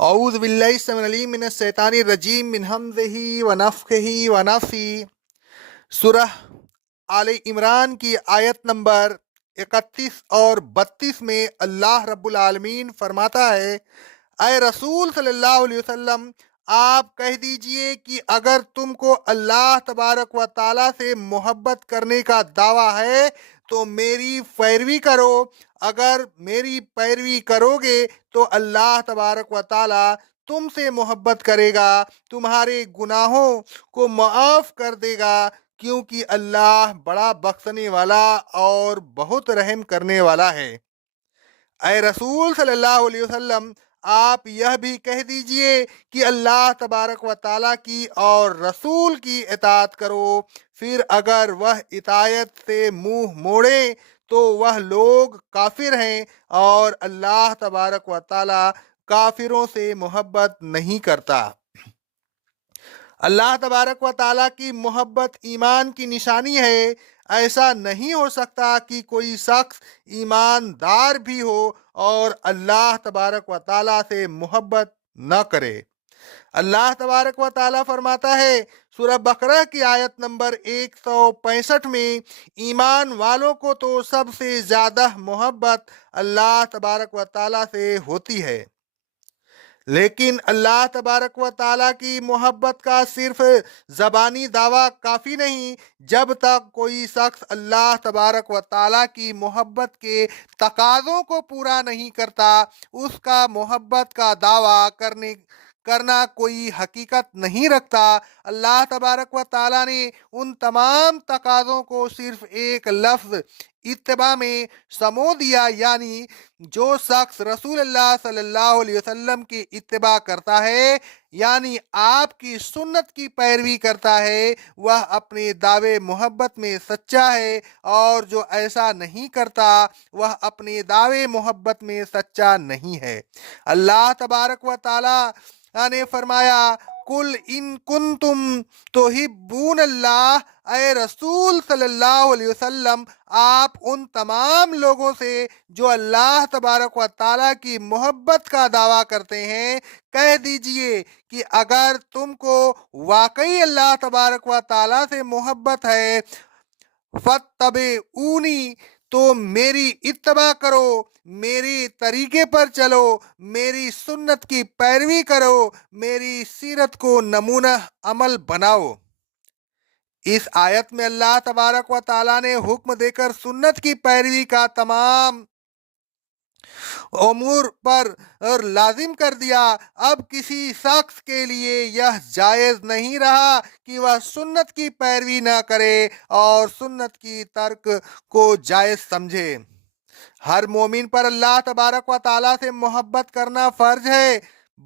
اعوذ باللہ السمیع العلیم من الشیطان الرجیم من حمزہ ونفخہ ونفثہ۔ سورہ آل عمران کی آیت نمبر 31 اور 32 میں اللہ رب العالمین فرماتا ہے، اے رسول صلی اللہ علیہ وسلم، آپ کہہ دیجئے کہ اگر تم کو اللہ تبارک و تعالیٰ سے محبت کرنے کا دعویٰ ہے تو میری پیروی کرو۔ اگر میری پیروی کرو گے تو اللہ تبارک و تعالیٰ تم سے محبت کرے گا، تمہارے گناہوں کو معاف کر دے گا، کیونکہ اللہ بڑا بخشنے والا اور بہت رحم کرنے والا ہے۔ اے رسول صلی اللہ علیہ وسلم، آپ یہ بھی کہہ دیجئے کہ اللہ تبارک و تعالیٰ کی اور رسول کی اطاعت کرو، پھر اگر وہ اطاعت سے منہ موڑیں تو وہ لوگ کافر ہیں، اور اللہ تبارک و تعالیٰ کافروں سے محبت نہیں کرتا۔ اللہ تبارک و تعالیٰ کی محبت ایمان کی نشانی ہے۔ ایسا نہیں ہو سکتا کہ کوئی شخص ایماندار بھی ہو اور اللہ تبارک و تعالیٰ سے محبت نہ کرے۔ اللہ تبارک و تعالیٰ فرماتا ہے سورہ بقرہ کی آیت نمبر 165 میں، ایمان والوں کو تو سب سے زیادہ محبت اللہ تبارک و تعالیٰ سے ہوتی ہے، لیکن اللہ تبارک و تعالیٰ کی محبت کا صرف زبانی دعویٰ کافی نہیں۔ جب تک کوئی شخص اللہ تبارک و تعالیٰ کی محبت کے تقاضوں کو پورا نہیں کرتا، اس کا محبت کا دعویٰ کرنا کوئی حقیقت نہیں رکھتا۔ اللہ تبارک و تعالیٰ نے ان تمام تقاضوں کو صرف ایک لفظ اتباع میں سمو دیا، یعنی جو شخص رسول اللہ صلی اللہ علیہ وسلم کی اتباع کرتا ہے، یعنی آپ کی سنت کی پیروی کرتا ہے، وہ اپنے دعوے محبت میں سچا ہے، اور جو ایسا نہیں کرتا وہ اپنے دعوے محبت میں سچا نہیں ہے۔ اللہ تبارک و تعالیٰ نے فرمایا، قل ان کنتم تحبون اللہ، اے رسول صلی اللہ علیہ وسلم، آپ ان تمام لوگوں سے جو اللہ تبارک و تعالیٰ کی محبت کا دعویٰ کرتے ہیں، کہہ دیجئے کہ اگر تم کو واقعی اللہ تبارک و تعالیٰ سے محبت ہے، فاتبعونی، تو میری اتباع کرو، میری طریقے پر چلو، میری سنت کی پیروی کرو، میری سیرت کو نمونہ عمل بناؤ۔ اس آیت میں اللہ تبارک و تعالیٰ نے حکم دے کر سنت کی پیروی کا تمام امور پر لازم کر دیا۔ اب کسی شخص کے لیے یہ جائز نہیں رہا کہ وہ سنت کی پیروی نہ کرے اور سنت کی ترک کو جائز سمجھے۔ ہر مومن پر اللہ تبارک و تعالیٰ سے محبت کرنا فرض ہے،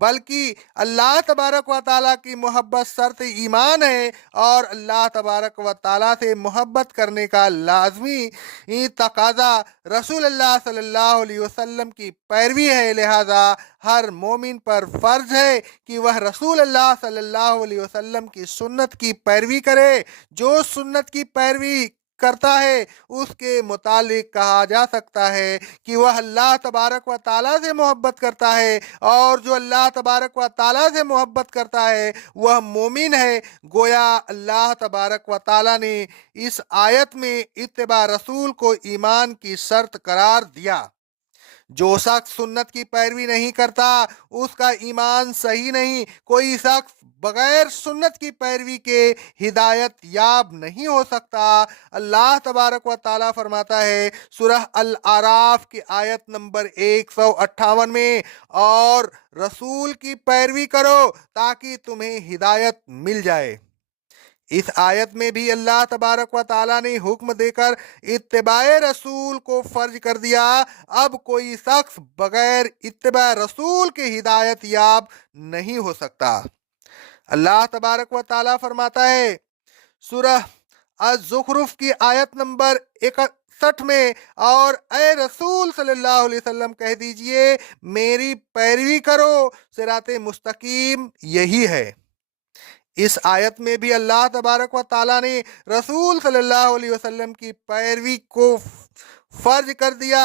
بلکہ اللہ تبارک و تعالیٰ کی محبت شرط ایمان ہے، اور اللہ تبارک و تعالیٰ سے محبت کرنے کا لازمی تقاضا رسول اللہ صلی اللہ علیہ وسلم کی پیروی ہے۔ لہذا ہر مومن پر فرض ہے کہ وہ رسول اللہ صلی اللہ علیہ وسلم کی سنت کی پیروی کرے۔ جو سنت کی پیروی کرتا ہے اس کے متعلق کہا جا سکتا ہے کہ وہ اللہ تبارک و تعالیٰ سے محبت کرتا ہے، اور جو اللہ تبارک و تعالیٰ سے محبت کرتا ہے وہ مومن ہے۔ گویا اللہ تبارک و تعالیٰ نے اس آیت میں اتباع رسول کو ایمان کی شرط قرار دیا۔ جو شخص سنت کی پیروی نہیں کرتا اس کا ایمان صحیح نہیں۔ کوئی شخص بغیر سنت کی پیروی کے ہدایت یاب نہیں ہو سکتا۔ اللہ تبارک و تعالیٰ فرماتا ہے سورہ الاعراف کی آیت نمبر 158 میں، اور رسول کی پیروی کرو تاکہ تمہیں ہدایت مل جائے۔ اس آیت میں بھی اللہ تبارک و تعالیٰ نے حکم دے کر اتباع رسول کو فرض کر دیا۔ اب کوئی شخص بغیر اتباع رسول کے ہدایت یاب نہیں ہو سکتا۔ اللہ تبارک و تعالیٰ فرماتا ہے سورہ الزخرف کی آیت نمبر 61 میں، اور اے رسول صلی اللہ علیہ وسلم کہہ دیجئے، میری پیروی کرو، صراط مستقیم یہی ہے۔ اس آیت میں بھی اللہ تبارک و تعالیٰ نے رسول صلی اللہ علیہ وسلم کی پیروی کو فرض کر دیا۔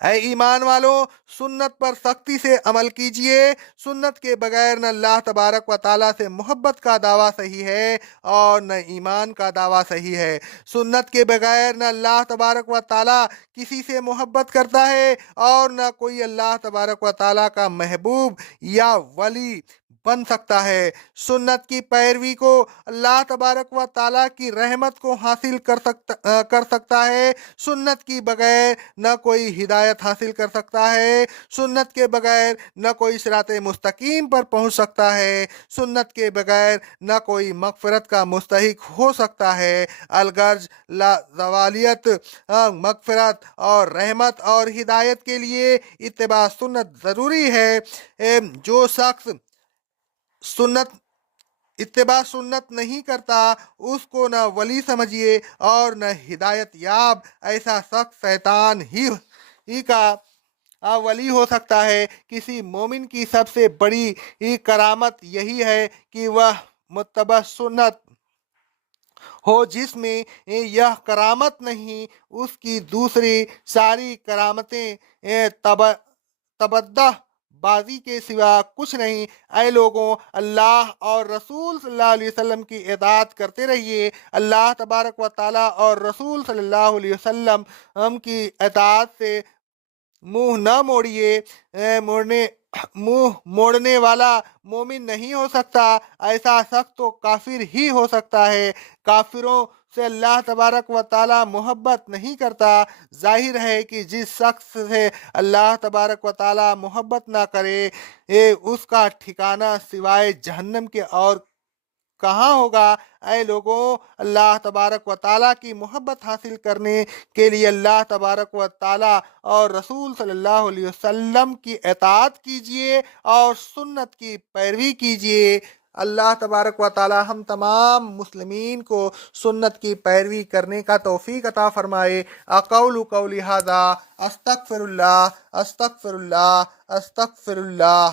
اے ایمان والو، سنت پر سختی سے عمل کیجئے۔ سنت کے بغیر نہ اللہ تبارک و تعالیٰ سے محبت کا دعویٰ صحیح ہے اور نہ ایمان کا دعویٰ صحیح ہے۔ سنت کے بغیر نہ اللہ تبارک و تعالیٰ کسی سے محبت کرتا ہے اور نہ کوئی اللہ تبارک و تعالیٰ کا محبوب یا ولی بن سکتا ہے۔ سنت کی پیروی کو اللہ تبارک و تعالیٰ کی رحمت کو حاصل کر سکتا ہے۔ سنت کی بغیر نہ کوئی ہدایت حاصل کر سکتا ہے۔ سنت کے بغیر نہ کوئی صراط مستقیم پر پہنچ سکتا ہے۔ سنت کے بغیر نہ کوئی مغفرت کا مستحق ہو سکتا ہے۔ الغرض لا زوالیت، مغفرت اور رحمت اور ہدایت کے لیے اتباع سنت ضروری ہے۔ جو شخص اتباع سنت نہیں کرتا، اس کو نہ ولی سمجھیے اور نہ ہدایت یاب۔ ایسا شخص شیطان ہی کا ولی ہو سکتا ہے۔ کسی مومن کی سب سے بڑی کرامت یہی ہے کہ وہ متبع سنت ہو۔ جس میں یہ کرامت نہیں، اس کی دوسری ساری کرامتیں تبدہ بازی کے سوا کچھ نہیں۔ اے لوگوں، اللہ اور رسول صلی اللہ علیہ وسلم کی اطاعت کرتے رہیے۔ اللہ تبارک و تعالیٰ اور رسول صلی اللہ علیہ وسلم کی اطاعت سے منہ نہ موڑیے۔ منہ موڑنے والا مومن نہیں ہو سکتا، ایسا شخص تو کافر ہی ہو سکتا ہے۔ کافروں سے اللہ تبارک و تعالیٰ محبت نہیں کرتا۔ ظاہر ہے کہ جس شخص سے اللہ تبارک و تعالیٰ محبت نہ کرے، اس کا ٹھکانہ سوائے جہنم کے اور کہاں ہوگا؟ اے لوگوں، اللہ تبارک و تعالیٰ کی محبت حاصل کرنے کے لیے اللہ تبارک و تعالیٰ اور رسول صلی اللہ علیہ وسلم کی اطاعت کیجیے اور سنت کی پیروی کیجیے۔ اللہ تبارک و تعالیٰ ہم تمام مسلمین کو سنت کی پیروی کرنے کا توفیق عطا فرمائے۔ اقول قولی ھذا، استغفر اللہ، استغفر اللہ، استغفر اللہ۔